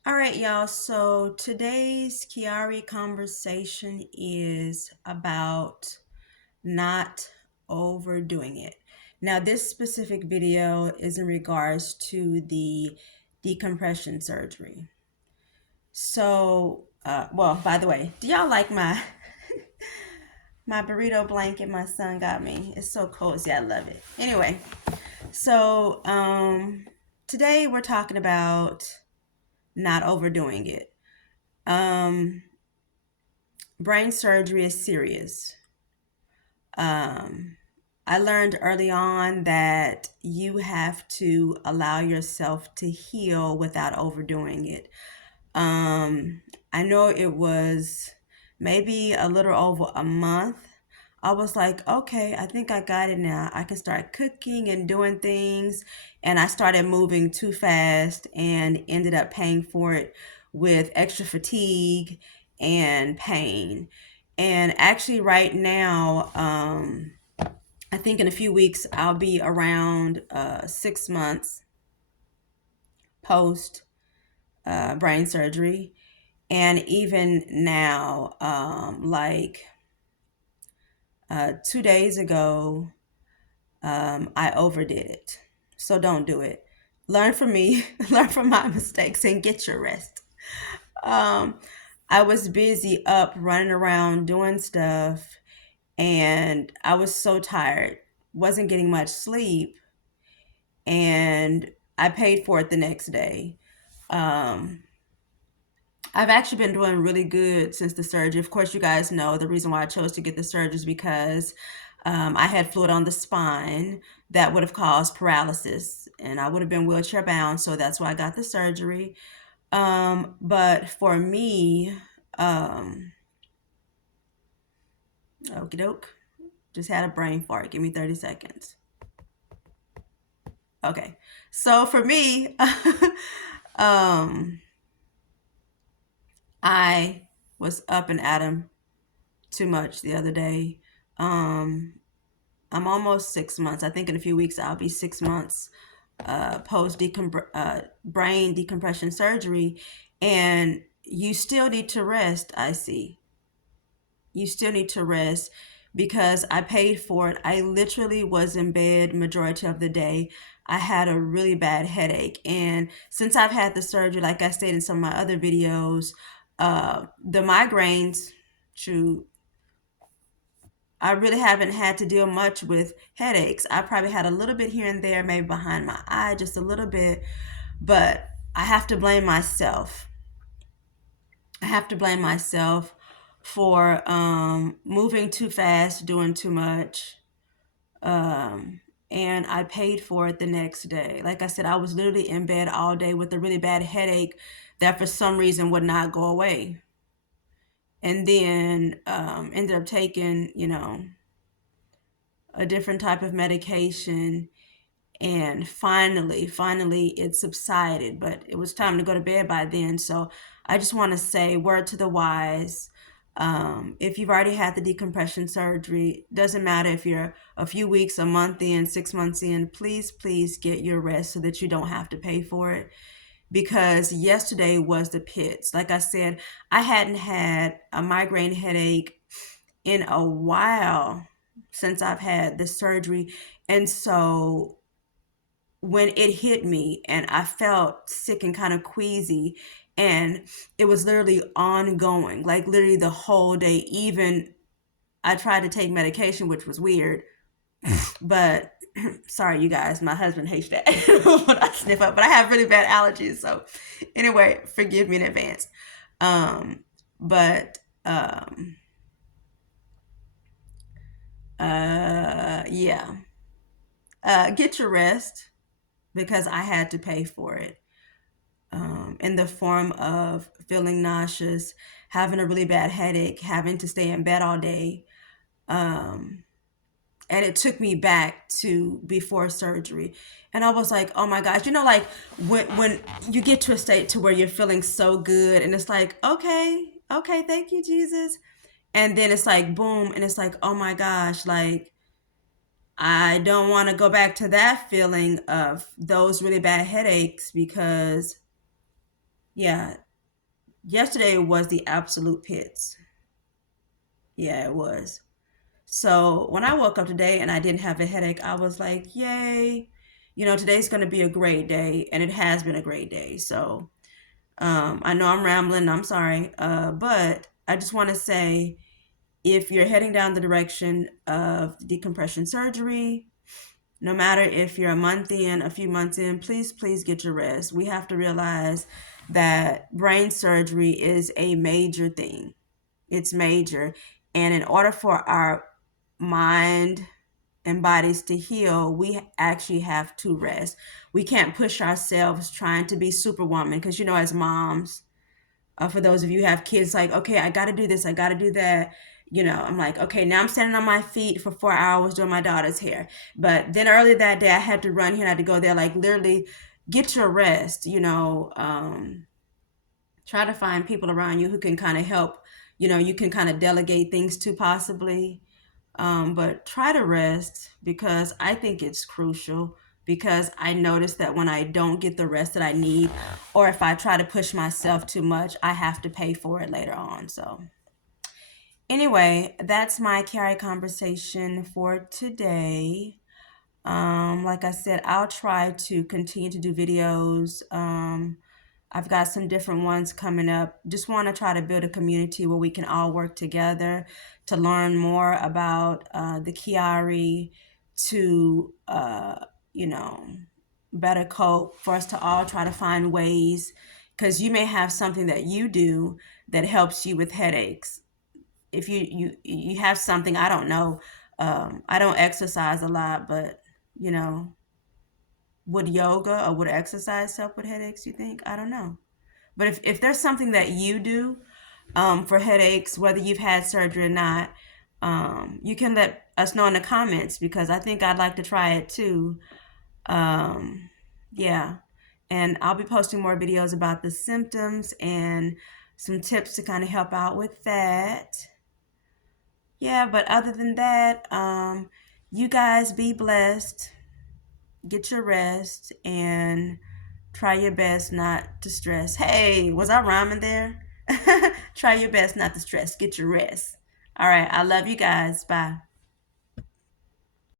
All right, y'all. So today's Chiari conversation is about not overdoing it. Now, this specific video is in regards to the decompression surgery. So, well, by the way, do y'all like my burrito blanket my son got me? It's so cozy. I love it. Anyway, so today we're talking about not overdoing it. Um, Brain surgery is serious. Um, I learned early on that you have to allow yourself to heal without overdoing it. Um, I know it was maybe a little over a month. I was like, okay, I think I got it now. I can start cooking and doing things. And I started moving too fast and ended up paying for it with extra fatigue and pain. And actually, right now, I think in a few weeks, I'll be around 6 months post brain surgery. And even now, 2 days ago, I overdid it. So don't do it. Learn from me, learn from my mistakes, and get your rest. Um, I was busy up running around doing stuff, and I was so tired, wasn't getting much sleep, and I paid for it the next day. Um, I've actually been doing really good since the surgery. Of course, you guys know the reason why I chose to get the surgery is because I had fluid on the spine that would have caused paralysis, and I would have been wheelchair bound. So that's why I got the surgery. But for me, um, okie doke, just had a brain fart. Give me 30 seconds. Okay, so for me, um, I was up and at 'em too much the other day. Um, I'm almost 6 months. I think in a few weeks I'll be 6 months post brain decompression surgery, and you still need to rest. I see. You still need to rest because I paid for it. I literally was in bed majority of the day. I had a really bad headache, and since I've had the surgery, like I stated in some of my other videos, the migraines, shoot, I really haven't had to deal much with headaches. I probably had a little bit here and there, maybe behind my eye, just a little bit, but I have to blame myself. I have to blame myself for moving too fast, doing too much, and I paid for it the next day. Like I said, I was literally in bed all day with a really bad headache that for some reason would not go away. And then ended up taking, a different type of medication, and finally it subsided, but it was time to go to bed by then. So I just want to say, word to the wise, if you've already had the decompression surgery, doesn't matter if you're a few weeks, a month in, 6 months in, please get your rest so that you don't have to pay for it, because yesterday was the pits. Like I said, I hadn't had a migraine headache in a while since I've had the surgery. And so when it hit me and I felt sick and kind of queasy, and it was literally ongoing, like literally the whole day. Even I tried to take medication, which was weird, but sorry, you guys, my husband hates that when I sniff up, but I have really bad allergies. So anyway, forgive me in advance. Um, but yeah, get your rest because I had to pay for it. In the form of feeling nauseous, having a really bad headache, having to stay in bed all day. Um, and it took me back to before surgery. And I was like, oh my gosh, like when you get to a state to where you're feeling so good and it's like, okay, thank you, Jesus. And then it's like, boom, and it's like, oh my gosh, like, I don't want to go back to that feeling of those really bad headaches because Yeah, yesterday was the absolute pits. Yeah, it was. So when I woke up today and I didn't have a headache, I was like, yay. Today's going to be a great day, and it has been a great day. So I know I'm rambling, I'm sorry. But I just want to say, if you're heading down the direction of decompression surgery, no matter if you're a month in, a few months in, please, please get your rest. We have to realize that brain surgery is a major thing. It's major. And in order for our mind and bodies to heal, we actually have to rest. We can't push ourselves trying to be superwoman because, as moms, for those of you who have kids, like, okay, I got to do this, I got to do that. I'm like, okay, now I'm standing on my feet for 4 hours doing my daughter's hair. But then earlier that day, I had to run here and I had to go there, like, literally get your rest, try to find people around you who can kind of help, you can kind of delegate things to possibly. But try to rest because I think it's crucial. Because I notice that when I don't get the rest that I need, or if I try to push myself too much, I have to pay for it later on. So, anyway, that's my Chiari conversation for today. Like I said, I'll try to continue to do videos. I've got some different ones coming up. Just want to try to build a community where we can all work together to learn more about the Chiari, to, you know, better cope, for us to all try to find ways. Because you may have something that you do that helps you with headaches. If you have something, I don't know. I don't exercise a lot, but you know, would yoga or would exercise help with headaches, you think? I don't know. But if there's something that you do for headaches, whether you've had surgery or not, you can let us know in the comments because I think I'd like to try it too. Um, yeah. And I'll be posting more videos about the symptoms and some tips to kind of help out with that. Yeah, but other than that, you guys be blessed, get your rest, and try your best not to stress. Hey, was I rhyming there? Try your best not to stress. Get your rest. All right. I love you guys. Bye.